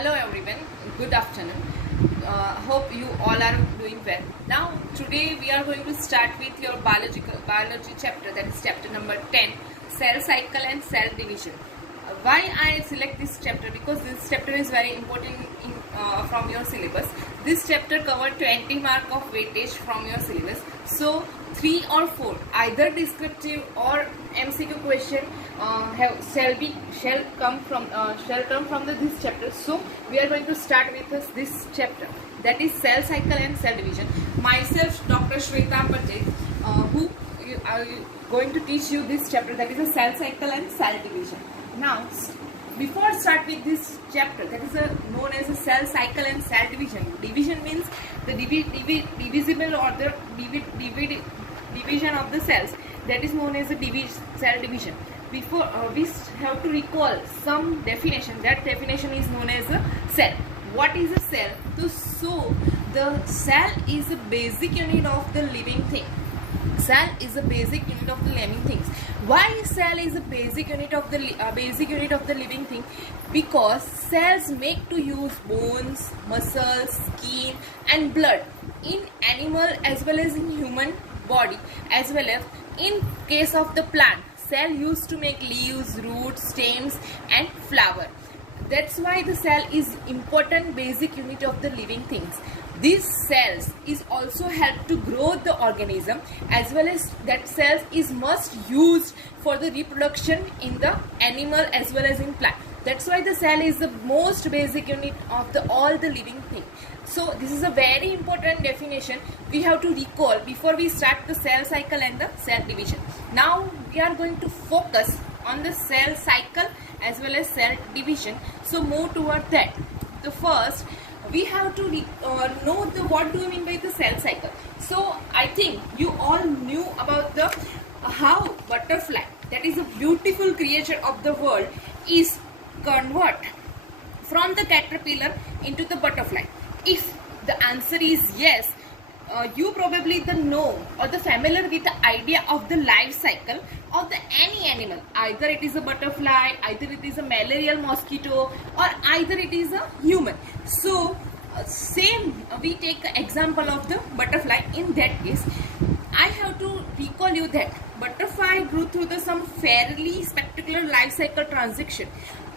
Hello everyone, good afternoon. Hope you all are doing well. Now today we are going to start with your biology chapter, that is chapter number 10, cell cycle and cell division. Why I select this chapter? Because this chapter is very important from your syllabus. This chapter covered 20 mark of weightage from your syllabus. So 3 or 4 either descriptive or MCQ question shall come from this chapter. So we are going to start with this chapter, that is cell cycle and cell division. Myself, Dr. Shweta Patel, who are going to teach you this chapter, that is a cell cycle and cell division. Now, before start with this chapter, that is known as a cell cycle and cell division. Division means the divisible or the division of the cells. That is known as a cell division. Before we have to recall some definition. That definition is known as a cell. What is a cell? So the cell is a basic unit of the living thing. Cell is a basic unit of the living things. Why cell is a basic unit of the living thing? Because cells make to use bones, muscles, skin and blood in animal as well as in human body, as well as in case of the plant, cell used to make leaves, roots, stems and flower. That's why the cell is important basic unit of the living things. These cells is also help to grow the organism, as well as that cells is must used for the reproduction in the animal as well as in plant. That's why the cell is the most basic unit of all the living thing. So this is a very important definition we have to recall before we start the cell cycle and the cell division. Now we are going to focus on the cell cycle as well as cell division. So move toward that. The first, we have to know what do you mean by the cell cycle. So I think you all knew about the how butterfly, that is a beautiful creature of the world, is convert from the caterpillar into the butterfly. If the answer is yes, you probably know or the familiar with the idea of the life cycle of the any animal. Either it is a butterfly, either it is a malarial mosquito, or either it is a human. So same we take the example of the butterfly. In that case, I have to recall you that butterfly grew through some fairly spectacular life cycle transition,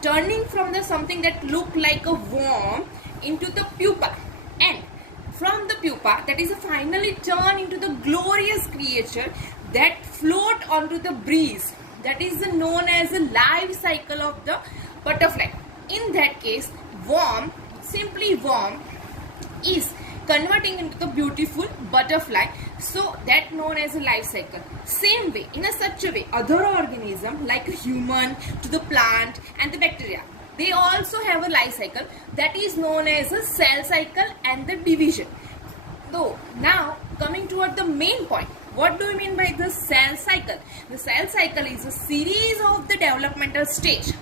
turning from the something that looked like a worm into the pupa, and from the pupa, that is finally turned into the glorious creature that float onto the breeze. That is known as the life cycle of the butterfly. In that case, worm, simply worm, is converting into the beautiful butterfly. So that known as a life cycle. Same way, in such a way, other organism like a human to the plant and the bacteria, they also have a life cycle, that is known as a cell cycle and the division. So now coming toward the main point, what do you mean by the cell cycle? The cell cycle is a series of the developmental stage.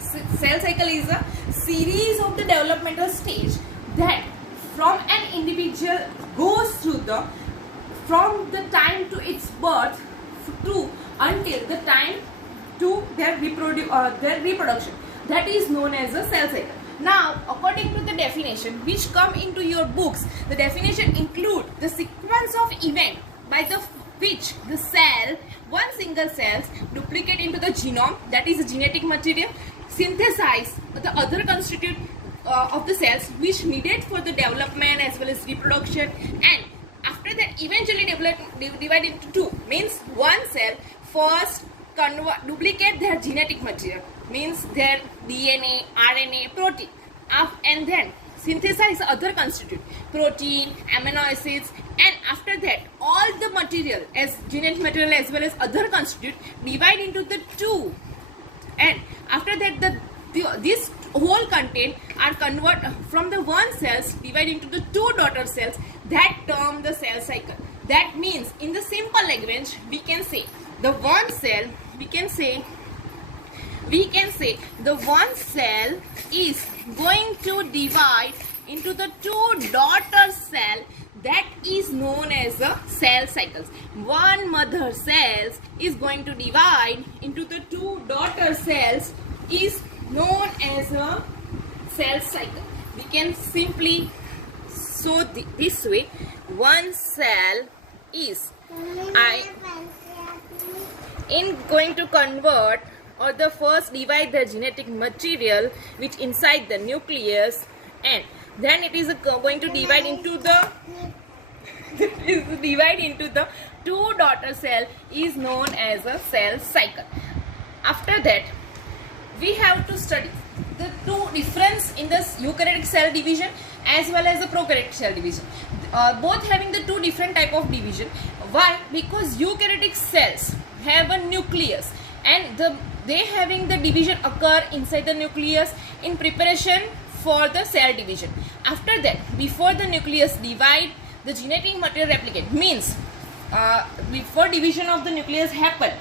Cell cycle is a series of the developmental stage that from an individual goes through from the time to its birth to until the time to their reproduction. That is known as a cell cycle. Now, according to the definition which come into your books, the definition include the sequence of event by which the cell, one single cells, duplicate into the genome, that is genetic material, synthesize the other constituent of the cells which needed for the development as well as reproduction, and after that eventually divide into two. Means one cell first duplicate their genetic material, means their DNA, RNA, protein, and then synthesize other constituent, protein, amino acids, and after that all the material as genetic material as well as other constituent divide into the two, and after that this whole content are convert from the one cells divide into the two daughter cells. That term the cell cycle. That means in the simple language we can say the one cell, we can say the one cell is going to divide into the two daughter cell. That is known as a cell cycles. One mother cells is going to divide into the two daughter cells is known as a cell cycle. We can simply show this way. One cell is going to convert or the first divide the genetic material which inside the nucleus, and then it is going to divide into the two daughter cell is known as a cell cycle. After that, we have to study the two difference in the eukaryotic cell division as well as the prokaryotic cell division. Both having the two different type of division. Why? Because eukaryotic cells have a nucleus, and they having the division occur inside the nucleus in preparation for the cell division. After that, before the nucleus divide, the genetic material replicate. Means before division of the nucleus happen,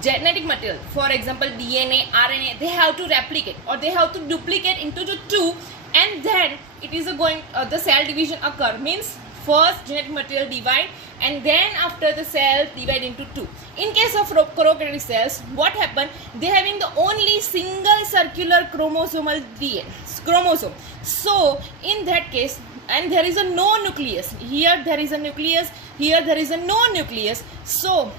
genetic material, for example DNA, RNA, they have to replicate or they have to duplicate into the two, and then it is the cell division occur. Means first genetic material divide, and then after the cell divide into two. In case of prokaryotic cells, what happen? They having the only single circular chromosomal chromosome. So in that case, and there is a no nucleus. Here there is a nucleus. Here there is a no nucleus. So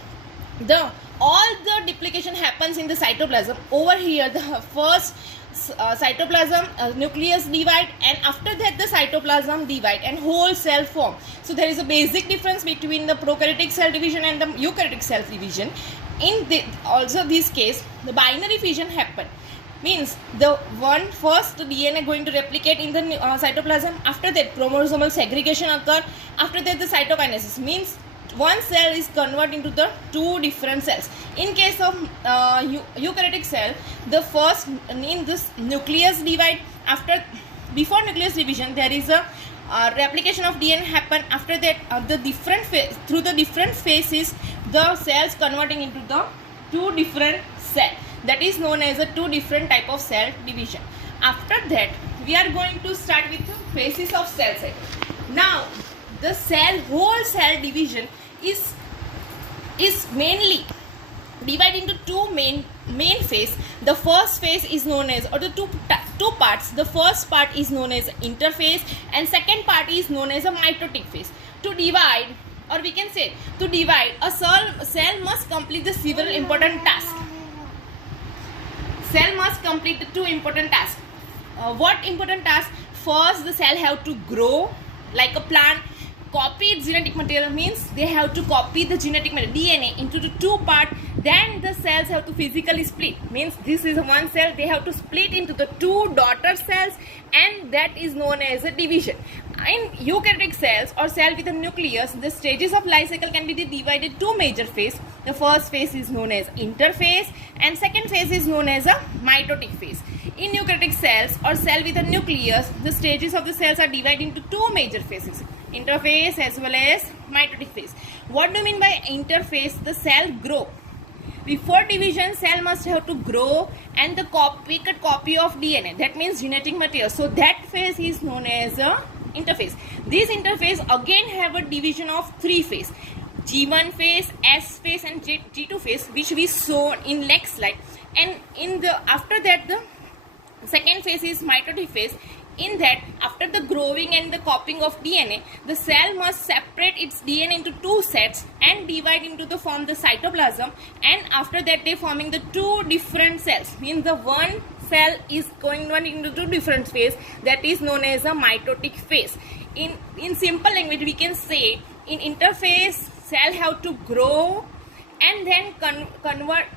all the duplication happens in the cytoplasm. Over here, the first cytoplasm nucleus divide, and after that the cytoplasm divide and whole cell form. So there is a basic difference between the prokaryotic cell division and the eukaryotic cell division. In also this case, the binary fission happen. Means the one first DNA going to replicate in the cytoplasm. After that, chromosomal segregation occur. After that, the cytokinesis. Means one cell is converted into the two different cells. In case of eukaryotic cell, the first in this nucleus divide. Before nucleus division, there is a replication of DNA happen. After that, through the different phases, the cells converting into the two different cells. That is known as a two different type of cell division. After that, we are going to start with the phases of cell cycle. Now, the whole cell division is mainly divided into two main phase. The first phase is known as, or the two parts. The first part is known as interphase, and second part is known as a mitotic phase. To divide, or we can say to divide, a cell must complete the several important tasks. Cell must complete the two important tasks. What important tasks? First, the cell have to grow like a plant. Copy its genetic material, means they have to copy the genetic material DNA into the two part. Then the cells have to physically split. Means this is one cell, they have to split into the two daughter cells, and that is known as a division. In eukaryotic cells or cell with a nucleus, the stages of life cycle can be divided two major phases. The first phase is known as interphase, and second phase is known as a mitotic phase. In eukaryotic cells or cell with a nucleus, the stages of the cells are divided into two major phases: interphase as well as mitotic phase. What do you mean by interphase? The cell grow. Before division, cell must have to grow and the copy of DNA. That means genetic material. So that phase is known as a interphase. This interphase again have a division of three phases: G1 phase, S phase, and G2 phase, which we saw in next slide. And after that, the second phase is mitotic phase. In that, after the growing and the copying of DNA, the cell must separate its DNA into two sets and divide into the form the cytoplasm, and after that they forming the two different cells. Means the one cell is going into two different phase, that is known as a mitotic phase. In simple language, we can say in interphase, cell have to grow and then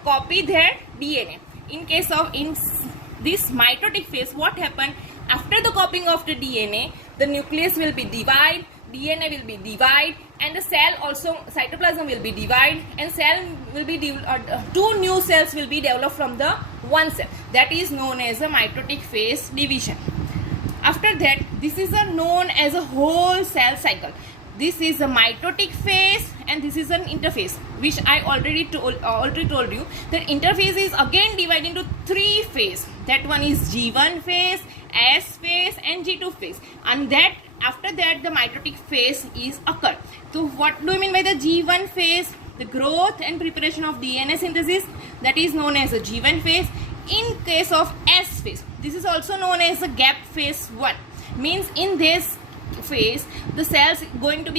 copy their DNA. In case of this mitotic phase, what happened? After the copying of the DNA, the nucleus will be divided, DNA will be divided, and the cell also, cytoplasm will be divided, and cell will be two new cells will be developed from the one cell. That is known as a mitotic phase division. After that, this is known as a whole cell cycle. This is a mitotic phase and this is an interphase, which I already told you that interphase is again divided into three phases. That one is G1 phase, S phase, and G2 phase, and that after that the mitotic phase is occurred. So what do you mean by the G1 phase? The growth and preparation of DNA synthesis, that is known as a G1 phase. in case of S phase, this is also known as the gap phase 1, means in this phase the cells going to be